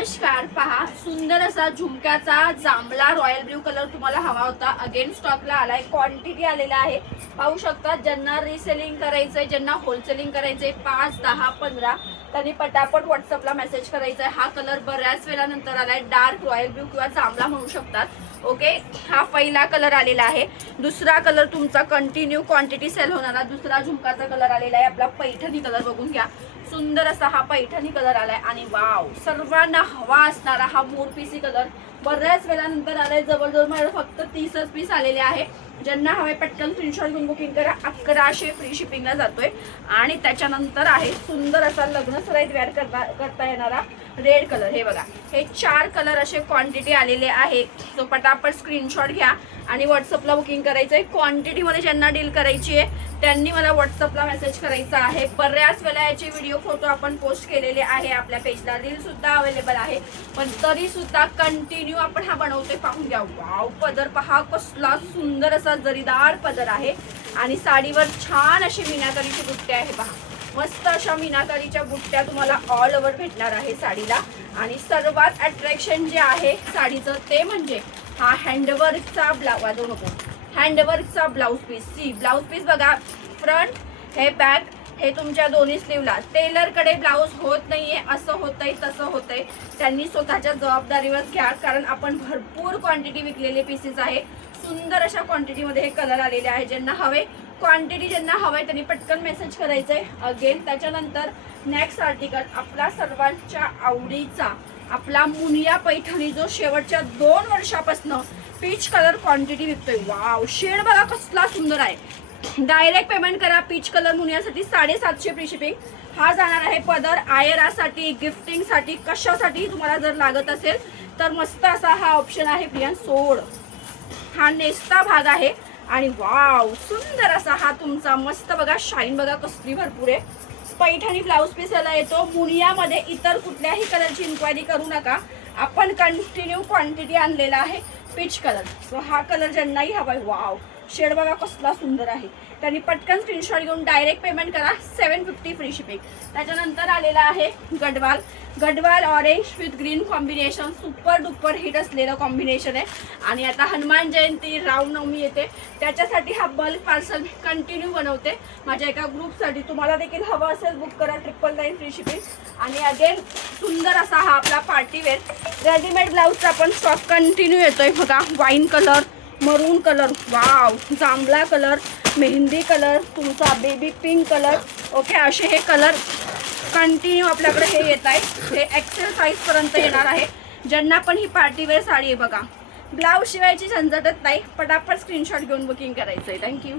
नमस्कार, पहा सुंदर असा झुमक्याचा जांभळा रॉयल ब्ल्यू कलर तुम्हाला हवा होता. अगेन स्टॉकला आलाय, क्वांटिटी आलेला आहे. पाहू शकता. ज्यांना रिसेलिंग करायचंय, ज्यांना होलसेलिंग करायचंय 5, 10, 15 त्यांनी पटापट व्हॉट्सअपला मेसेज करायचा आहे. हा कलर बऱ्याच वेळानंतर आलाय. डार्क रॉयल ब्ल्यू किंवा जांभळा म्हणू शकतात. ओके, हा पहिला कलर आलेला आहे. दुसरा कलर तुमचा कंटिन्यू क्वांटिटी सेल होणारा दुसरा झुमकाचा कलर आलेला आहे. आपला पैठणी कलर बघून घ्या. सुंदर असा हा पैठणी कलर आलाय आणि वाव, सर्वांना हवा असणारा हा मोरपिसी कलर बऱ्याच वेळानंतर आलाय. जवळजवळ मला फक्त 30च पीस आलेले आहे. ज्यांना हवे पटकन स्क्रीनशॉट घेऊन बुकिंग करा. 1100 फ्री शिपिंगला जातोय. आणि त्याच्यानंतर आहे सुंदर असा लग्न सराईत वेअर करता येणारा रेड कलर. हे बघा, हे 4 कलर असे क्वांटिटी आलेले आहे. तो पटापट स्क्रीनशॉट घ्या आणि व्हॉट्सअपला बुकिंग करायचं आहे. क्वांटिटीमध्ये ज्यांना डील करायची आहे त्यांनी मला व्हॉट्सअपला मेसेज करायचा आहे. बऱ्याच वेळा याचे व्हिडिओ फोटो आपण पोस्ट केलेले आहे आपल्या पेजला. रील सुद्धा अवेलेबल आहे, पण तरी सुद्धा कंटिन्यू आपण हा बनवतोय. पाहून घ्या. वाव, पदर पहा कसला सुंदर असा जरीदार पदर आहे आणि साडीवर छान अशी मीनाकारीची बुट्ट्या आहे. पहा, मस्त अशा मीनाकारीच्या बुट्ट्या तुम्हाला ऑल ओव्हर भेटणार आहे साडीला. आणि सर्वात अट्रॅक्शन जे आहे साडीचं ते म्हणजे हा हँडवर्कचा हँडवर्कचा blouse piece. See blouse piece बघा, फ्रंट हे बॅक हे तुमच्या दोन्ही स्लीवला. टेलरकडे ब्लाऊज होत नाहीये असं होतंय तसं होतंय, त्यांनी स्वतःच्या जबाबदारीवर घ्या, कारण आपण भरपूर क्वांटिटी विकलेले पीसेस आहे. सुंदर अशा क्वांटिटीमध्ये हे कलर आलेले आहे. ज्यांना हवे क्वांटिटी ज्यांना हवंय त्यांनी पटकन मेसेज करायचंय. अगेन त्याच्यानंतर नेक्स्ट आर्टिकल आपला सर्वांच्या आवडीचा आपला मुनिया पैठणी, जो शेवटच्या 2 वर्षापासून पीच कलर क्वांटिटी विकतोय. वाव, शेड बघा कसला सुंदर आहे. डायरेक्ट पेमेंट करा. पीच कलर मुनियासाठी 750 फ्री शिपिंग. हा जाणार आहे पदर आयरासाठी, गिफ्टिंगसाठी, कशासाठी तुम्हाला जर लागत असेल तर मस्त असा हा ऑप्शन आहे. प्रिया सोड, हा नेसता भाग आहे आणि वाव सुंदर असा हा तुमचा मस्त बघा, शाईन बघा कसली भरपूर आहे. पैठणी ब्लाऊज पीस याला येतो. मुनियामध्ये इतर कुठल्याही कलरची इन्क्वायरी करू नका. आपण कंटिन्यू क्वांटिटी आणलेला आहे पीच कलर. सो हा कलर ज्यांनाही हवाय, वाव शेड बघा कसला सुंदर आहे, त्यांनी पटकन स्क्रीनशॉट घेऊन डायरेक्ट पेमेंट करा. 750 फ्री शिपिंग. त्याच्यानंतर आलेला आहे Gadwal orange with green combination. Super duper hit असलेलं कॉम्बिनेशन आहे. आणि आता हनुमान जयंती, रामनवमी येते, त्याच्यासाठी हा बल्क पार्सल कंटिन्यू बनवते माझ्या एका ग्रुपसाठी. तुम्हाला देखील हवं असेल बुक करा. 999 फ्री शिपिंग. आणि अगेन सुंदर असा हा आपला पार्टीवेअर रेडीमेड ब्लाऊजचा पण स्टॉक कंटिन्यू येतोय. बघा, वाईन कलर, मरून कलर, वाव जांभळा कलर, मेहंदी कलर, तुमचा बेबी पिंक कलर. ओके, असे हे कलर कंटिन्यू आपल्याकडे हे येत आहे. हे एक्सेल साईज पर्यंत येणार आहे. ज्यांना पण ही पार्टीवेअर साडी आहे बघा, ब्लाऊज शिवायची झंझटच नाही. पटापट स्क्रीनशॉट घेऊन बुकिंग करायचं आहे. थँक्यू.